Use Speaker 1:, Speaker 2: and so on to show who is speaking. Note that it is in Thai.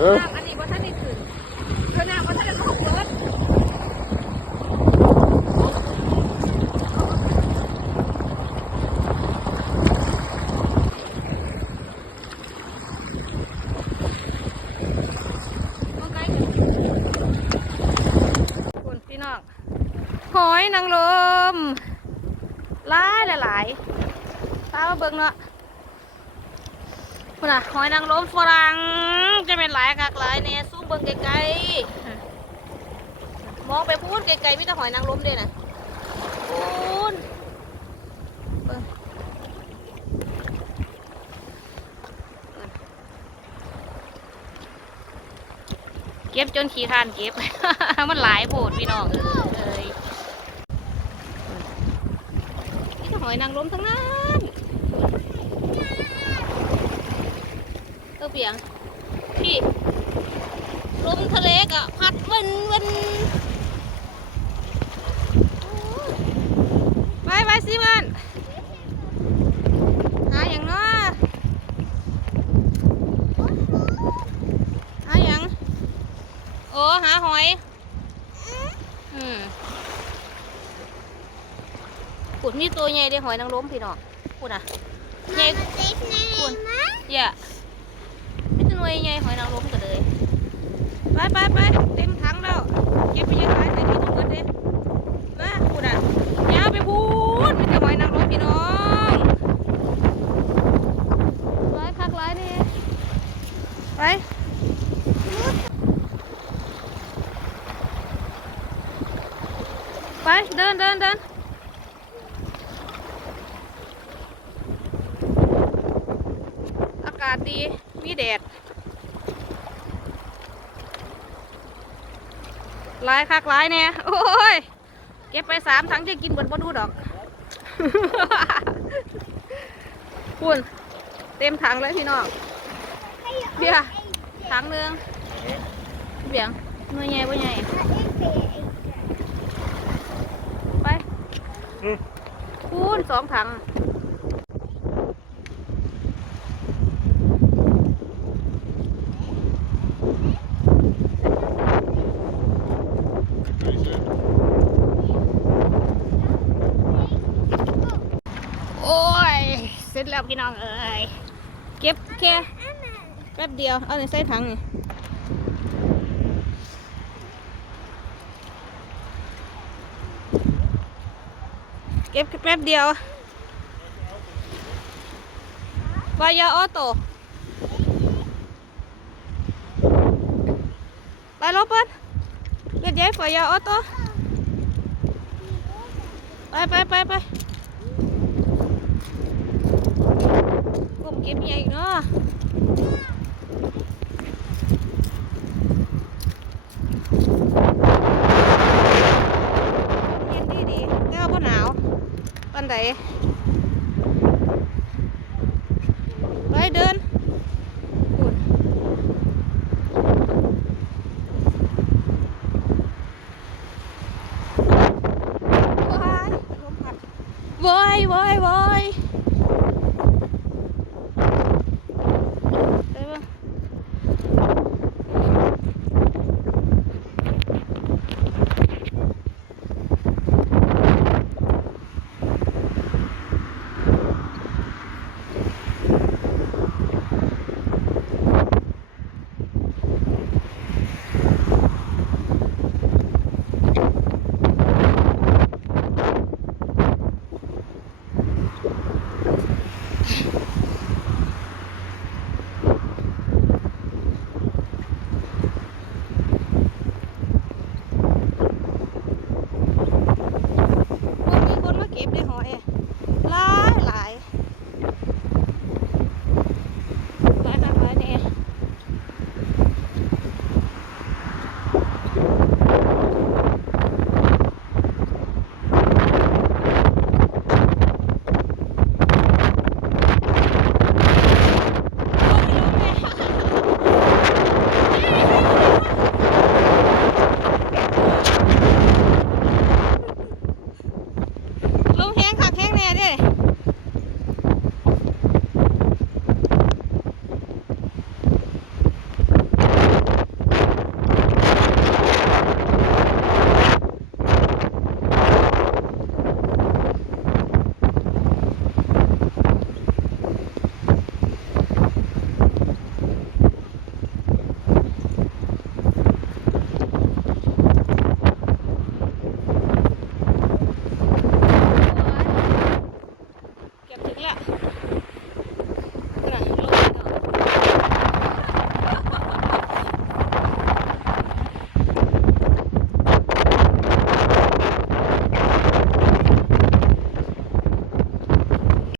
Speaker 1: อ
Speaker 2: น้ำอันนี้บ่ทันได้ขึ้นคือน้ำบ่ทันได้ลงรถบ่ไกลคุณพี่น้องหอยนางรมหลายหลายๆตามมาเบิ่งเนาะ พุ่นน่ะหอยนางรมฝรั่งจะเป็นหลายคักหลายเนี่ยสู้เบิ่งไกลๆมองไปพูดไกลๆมีแต่หอยนางรมเด้น่ะพูนเบิ่งเก็บจนขี้คร้านเก็บ มันหลายโพดพี่น้องเอ้ยมีแต่หอยนางรมทั้งนั้น เออเปียงพี่ลมทะเลก็พัดวนวนไปไปสิมันหาอย่างเนาะหาอย่างโอ้หาหอยอืมปุดมีตัวใหญ่เด้หอยนางรมพี่น้องปุดอะใหญ่ปุดอย่า ไม่ต้องวยไงหอยนางรมกันเลย ไปไปไปเต็มถังแล้ว เก็บไปยังไงแต่ที่มันเกิดเด้มาพูดอะยาวไปพูดไม่แต่หอยนางรมพี่น้องร้อยคักร้อยนี่ไปไปเดินเดินเดินอากาศดี มีแดด ลายคักหลายเนี่ยโอ้ย เก็บไปสามถังจะกินเบิดบ่ดูดอกคุณเต็มถังเลยพี่น้องเบียร์ถังหนึ่งเบียงหน่วยใหญ่บ่ใหญ่ไป
Speaker 1: อืม
Speaker 2: คูณสองถัง โอ้ย เส ร็จแล้วพี่น้องเอ้ยเก็บแค่แป๊บเดียวเอาในใส่ถังนี่เก็บแป๊บเดียววายาออโต้ไปรถเปิ้ลเรียกย้ายฝ่ายยาออโต้ไปไปไปไป ก็บเก็บใหญ่เนาะเย็นดีดีแต่ว่าบ่หนาวปันใดไปเดินพูดว้ายลมพัดว้ายว้าย